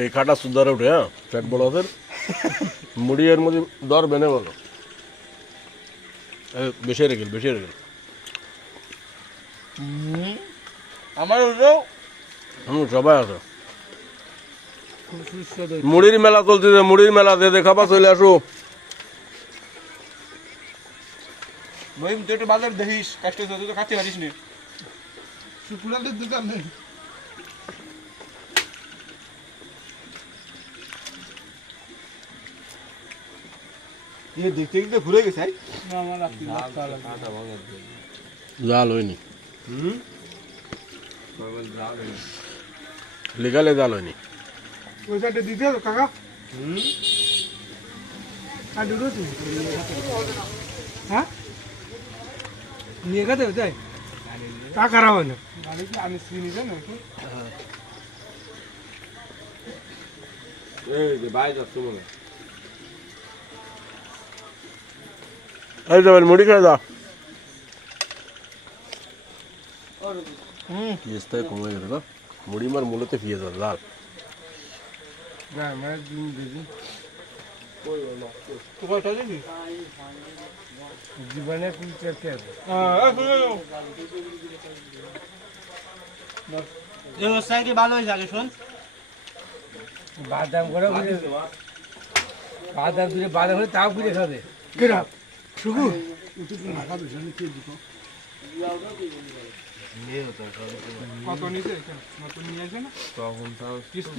এই খাটা সুন্দর উঠে, হ্যাঁ পেট বড় ওদের মুড়ি এর মধ্যে দর বেনে বলো বেশি রেখেল আমার সবাই আছে মুড়ির মেলা চলতেছে, মুড়ির মেলা দে খাবা চলে আসো। মহিম তুই একটু বাজার দেখিস, কষ্ট তুই তো খাতে পারিস নি। শুকুলালের দোকান নেই। দেখতে দেখতে ঘুরে গেছে। জাল হয়নি, লিগালে জাল হয়নি। ওই সাইডে দিতে হবে কাকা। আর দুটো তুই হ্যাঁ নিয়ে গেছে যাই তা খারাপ হয় না। আমি চিনি না এই যাবেন মুড়ি খেয়ে যা। পিঁয়াজটা কমে গেছে না, মুড়ি মার মূলতে পিঁয়াজ আছে লাল। জীবনে ভালো হয়েছে আগে শোন বাদাম করে বাদাম দিলে বাদাম হলে তাও ঘুরে খাবে কেনা শুকুর কত নিচে নিয়ে আসে না তখন তাও কিছু